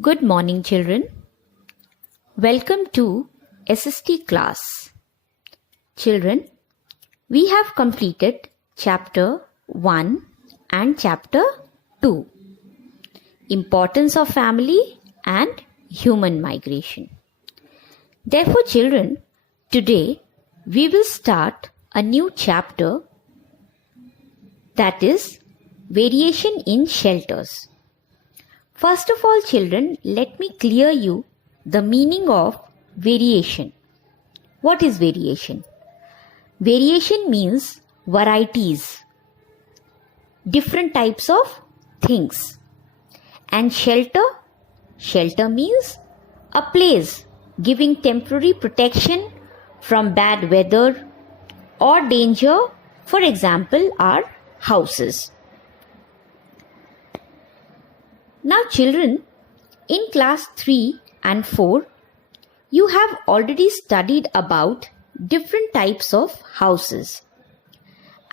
Good morning, children. Welcome to SST class. Children, we have completed chapter 1 and chapter 2. Importance of family and human migration. Therefore, children, today we will start a new chapter, that is variation in shelters. First of all, children, let me clear you the meaning of variation. What is variation? Variation means varieties, different types of things. And shelter means a place giving temporary protection from bad weather or danger, for example, our houses. Now children, in class 3 and 4, you have already studied about different types of houses.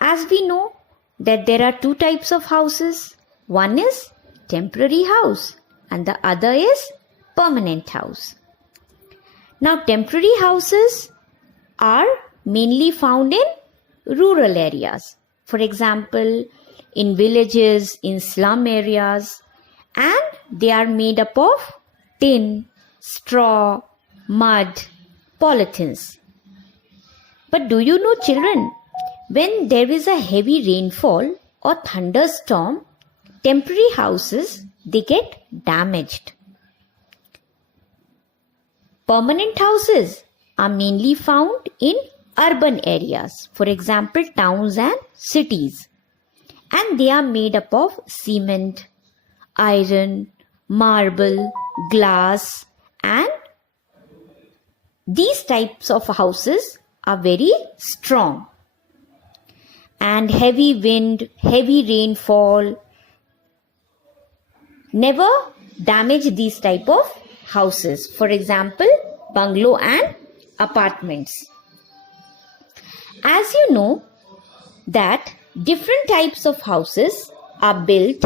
As we know that there are two types of houses. One is temporary house and the other is permanent house. Now temporary houses are mainly found in rural areas. For example, in villages, in slum areas, and they are made up of tin, straw, mud, polythenes. But do you know, children, when there is a heavy rainfall or thunderstorm, temporary houses, they get damaged. Permanent houses are mainly found in urban areas, for example, towns and cities. And they are made up of cement, iron, marble, glass, and these types of houses are very strong. And heavy wind, heavy rainfall never damage these type of houses. For example, bungalow and apartments. As you know that different types of houses are built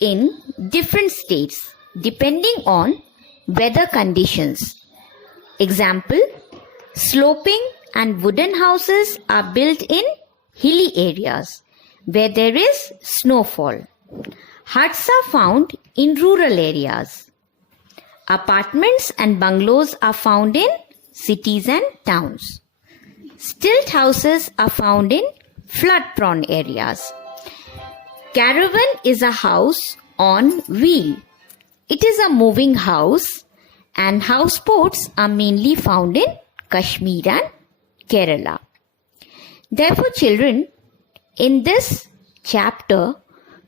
in different states depending on weather conditions. Example, sloping and wooden houses are built in hilly areas where there is snowfall. Huts are found in rural areas. Apartments and bungalows are found in cities and towns. Stilt houses are found in flood-prone areas. Caravan is a house on wheel. It is a moving house, and houseboats are mainly found in Kashmir and Kerala. Therefore, children, in this chapter,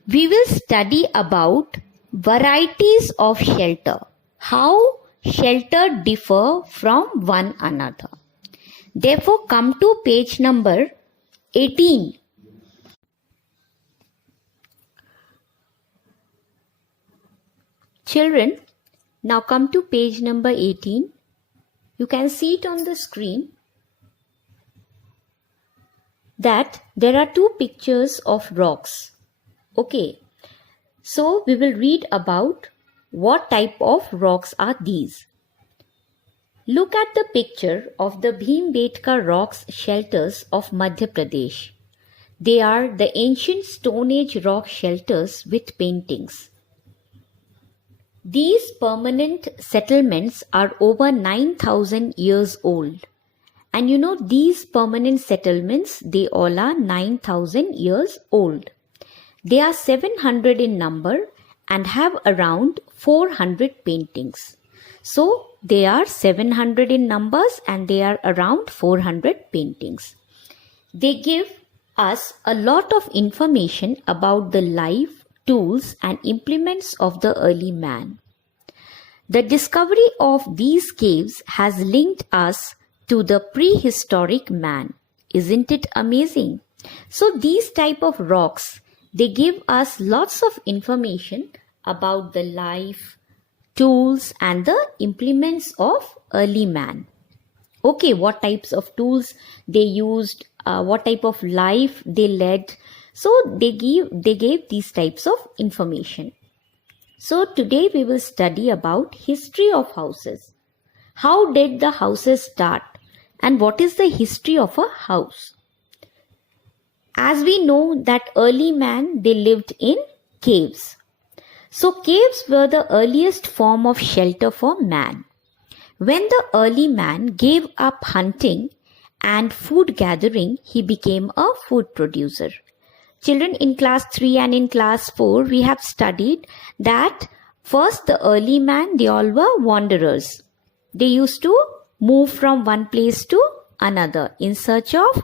we will study about varieties of shelter, how shelter differ from one another. Therefore, come to page number 18. Children, now come to page number 18. You can see it on the screen that there are two pictures of rocks. Okay, so we will read about what type of rocks are these. Look at the picture of the Bhimbetka rocks shelters of Madhya Pradesh. They are the ancient Stone Age rock shelters with paintings. These permanent settlements are over 9,000 years old. And you know, these permanent settlements, they all are 9,000 years old. They are 700 in number and have around 400 paintings. So, they are 700 in numbers and they are around 400 paintings. They give us a lot of information about the life, tools and implements of the early man. The discovery of these caves has linked us to the prehistoric man. Isn't it amazing? So these type of rocks, they give us lots of information about the life, tools and the implements of early man. Okay, what types of tools they used, what type of life they led. So they gave these types of information. So today we will study about history of houses. How did the houses start and what is the history of a house? As we know that early man, they lived in caves. So caves were the earliest form of shelter for man. When the early man gave up hunting and food gathering, he became a food producer. Children, in class 3 and in class 4, we have studied that first the early man, they all were wanderers. They used to move from one place to another in search of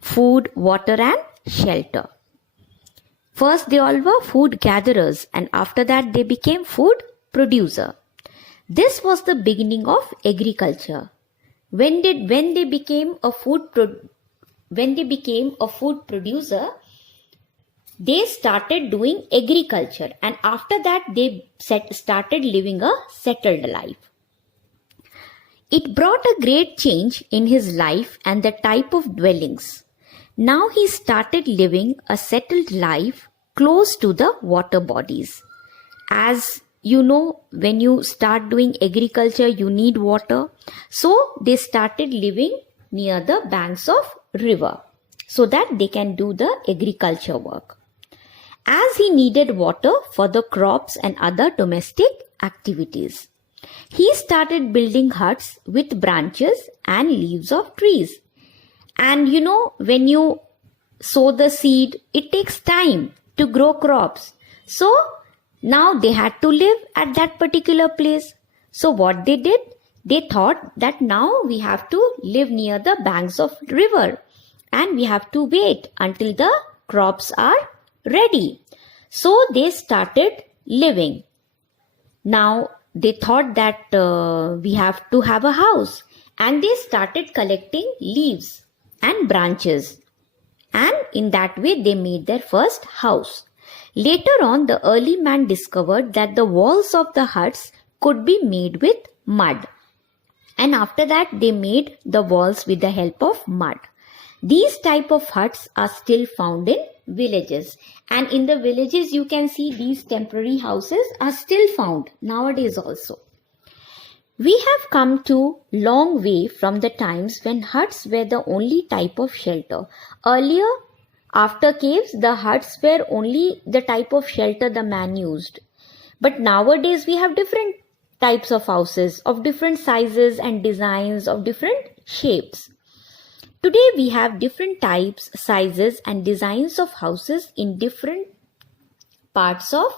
food, water and shelter. First they all were food gatherers and after that they became food producer. This was the beginning of agriculture. When they became a food producer, they started doing agriculture and after that they started living a settled life. It brought a great change in his life and the type of dwellings. Now he started living a settled life close to the water bodies. As you know, when you start doing agriculture, you need water. So they started living near the banks of river so that they can do the agriculture work. As he needed water for the crops and other domestic activities, he started building huts with branches and leaves of trees. And you know, when you sow the seed, it takes time to grow crops. So now they had to live at that particular place. So what they did, they thought that now we have to live near the banks of river and we have to wait until the crops are ready. So they started living. Now they thought that we have to have a house and they started collecting leaves and branches. And in that way they made their first house. Later on, the early man discovered that the walls of the huts could be made with mud. And after that, they made the walls with the help of mud. These type of huts are still found in villages. And in the villages, you can see these temporary houses are still found nowadays also. We have come to long way from the times when huts were the only type of shelter. Earlier, after caves, the huts were only the type of shelter the man used. But nowadays we have different types of houses of different sizes and designs of different shapes. Today we have different types, sizes and designs of houses in different parts of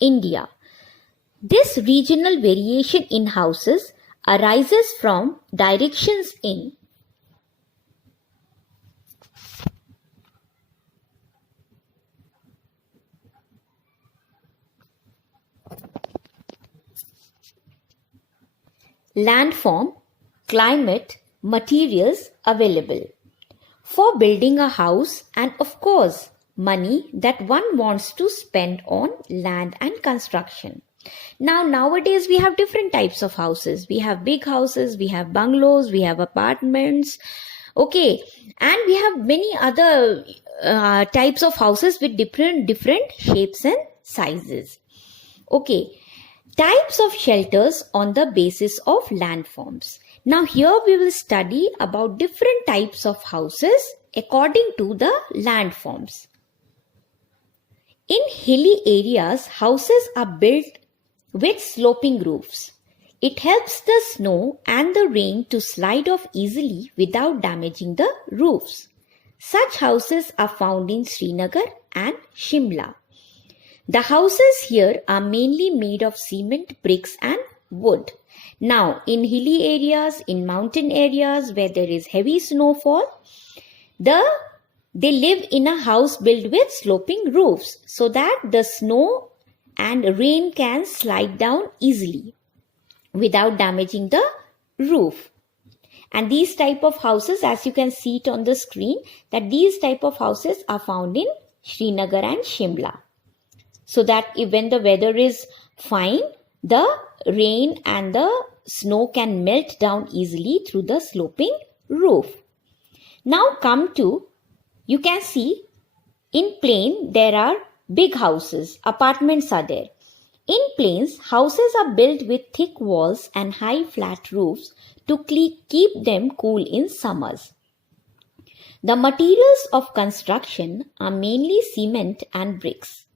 India. This regional variation in houses arises from directions in landform, climate, materials available for building a house, and of course money that one wants to spend on land and construction. Nowadays we have different types of houses. We have big houses, we have bungalows, we have apartments, okay, and we have many other types of houses with different shapes and sizes. Okay, types of shelters on the basis of landforms. Now here we will study about different types of houses according to the landforms. In hilly areas, houses are built with sloping roofs. It helps the snow and the rain to slide off easily without damaging the roofs. Such houses are found in Srinagar and Shimla. The houses here are mainly made of cement, bricks and wood. Now, in hilly areas, in mountain areas where there is heavy snowfall, they live in a house built with sloping roofs so that the snow and rain can slide down easily without damaging the roof. And these type of houses, as you can see it on the screen, that these type of houses are found in Srinagar and Shimla. So that when the weather is fine, the rain and the snow can melt down easily through the sloping roof. Now come to, you can see In plain, there are big houses, apartments are there. In plains, houses are built with thick walls and high flat roofs to keep them cool in summers. The materials of construction are mainly cement and bricks.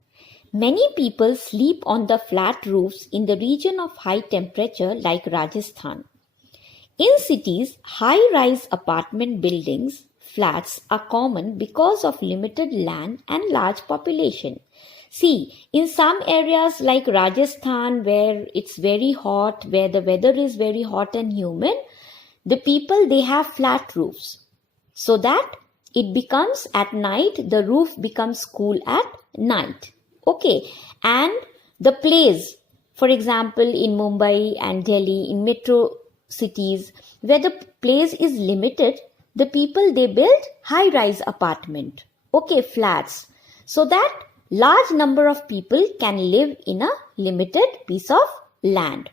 Many people sleep on the flat roofs in the region of high temperature like Rajasthan. In cities, high-rise apartment buildings, flats are common because of limited land and large population. See, in some areas like Rajasthan where it's very hot, where the weather is very hot and humid, the people, they have flat roofs. So that it becomes at night, the roof becomes cool at night. Okay, and the place, for example, in Mumbai and Delhi, in metro cities, where the place is limited, the people, they build high-rise apartment, okay, flats, so that large number of people can live in a limited piece of land.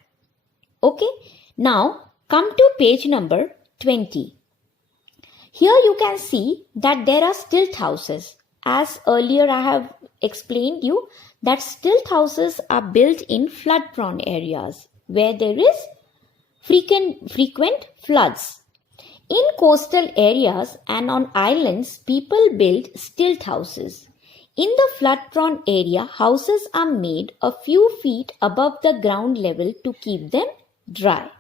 Okay, now come to page number 20. Here you can see that there are stilt houses. As earlier I have explained you that stilt houses are built in flood-prone areas where there is frequent floods. In coastal areas and on islands, people build stilt houses. In the flood-prone area, houses are made a few feet above the ground level to keep them dry.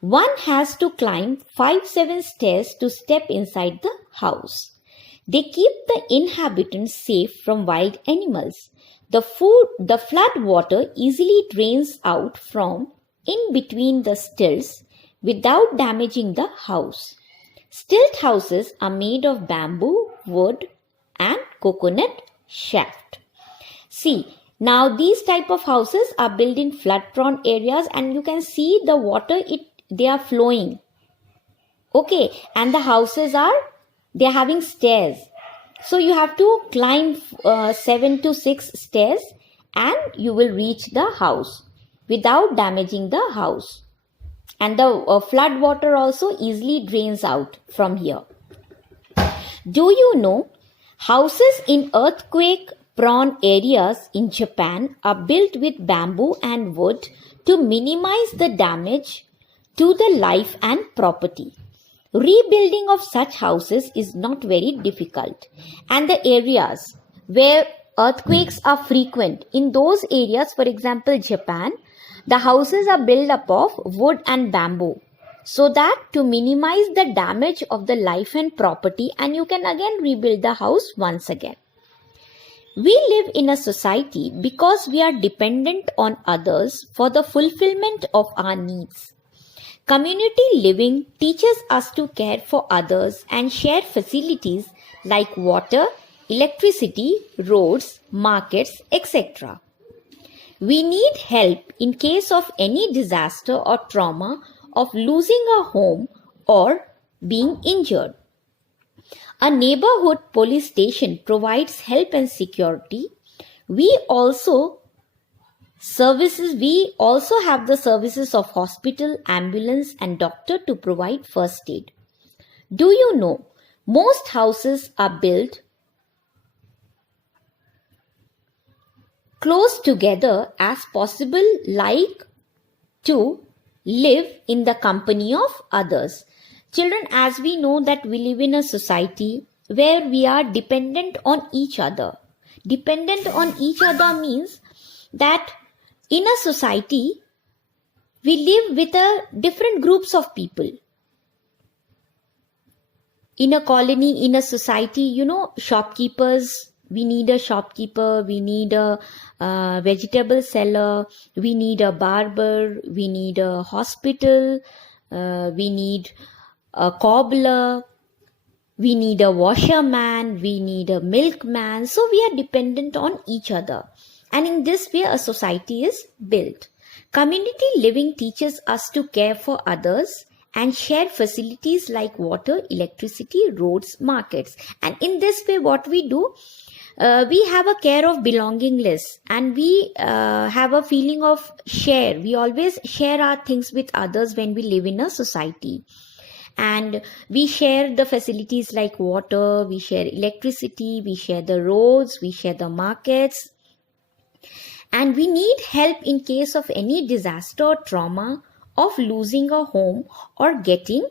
One has to climb 5-7 stairs to step inside the house. They keep the inhabitants safe from wild animals. The flood water easily drains out from in between the stilts without damaging the house. Stilt houses are made of bamboo, wood, and coconut shaft. See, now these type of houses are built in flood-prone areas, and you can see the water, they are flowing. Okay, and the houses they are having stairs. So you have to climb 7 to 6 stairs and you will reach the house without damaging the house. And the flood water also easily drains out from here. Do you know, houses in earthquake-prone areas in Japan are built with bamboo and wood to minimize the damage to the life and property. Rebuilding of such houses is not very difficult, and the areas where earthquakes are frequent, in those areas, for example Japan, the houses are built up of wood and bamboo, so that to minimize the damage of the life and property, and you can again rebuild the house once again. We live in a society because we are dependent on others for the fulfillment of our needs. Community living teaches us to care for others and share facilities like water, electricity, roads, markets, etc. We need help in case of any disaster or trauma of losing a home or being injured. A neighborhood police station provides help and security. We also have the services of hospital, ambulance and doctor to provide first aid. Do you know, most houses are built close together as possible, like to live in the company of others. Children, as we know that we live in a society where we are dependent on each other. Dependent on each other means that in a society, we live with different groups of people. In a colony, in a society, shopkeepers, we need a shopkeeper, we need a vegetable seller, we need a barber, we need a hospital, we need a cobbler, we need a washerman, we need a milkman. So we are dependent on each other. And in this way, a society is built. Community living teaches us to care for others and share facilities like water, electricity, roads, markets. And in this way, what we do, we have a care of belongingness, and we have a feeling of share. We always share our things with others when we live in a society. and we share the facilities like water, we share electricity, we share the roads, we share the markets, and we need help in case of any disaster or trauma of losing a home or getting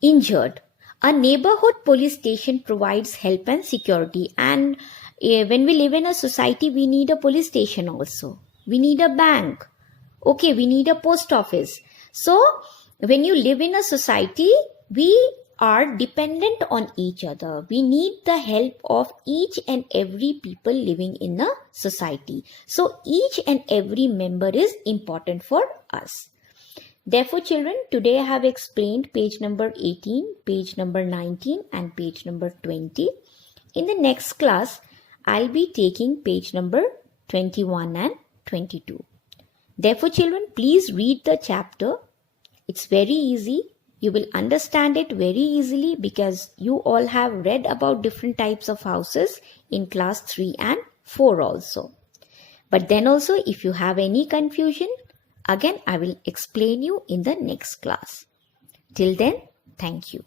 injured. A neighborhood police station provides help and security, and when we live in a society, we need a police station also. We need a bank. Okay, we need a post office. So, when you live in a society, we are dependent on each other. We need the help of each and every people living in a society. So, each and every member is important for us. Therefore, children, today I have explained page number 18, page number 19 and page number 20. In the next class, I'll be taking page number 21 and 22. Therefore, children, please read the chapter. It's very easy. You will understand it very easily because you all have read about different types of houses in class 3 and 4 also. But then also, if you have any confusion, again, I will explain you in the next class. Till then, thank you.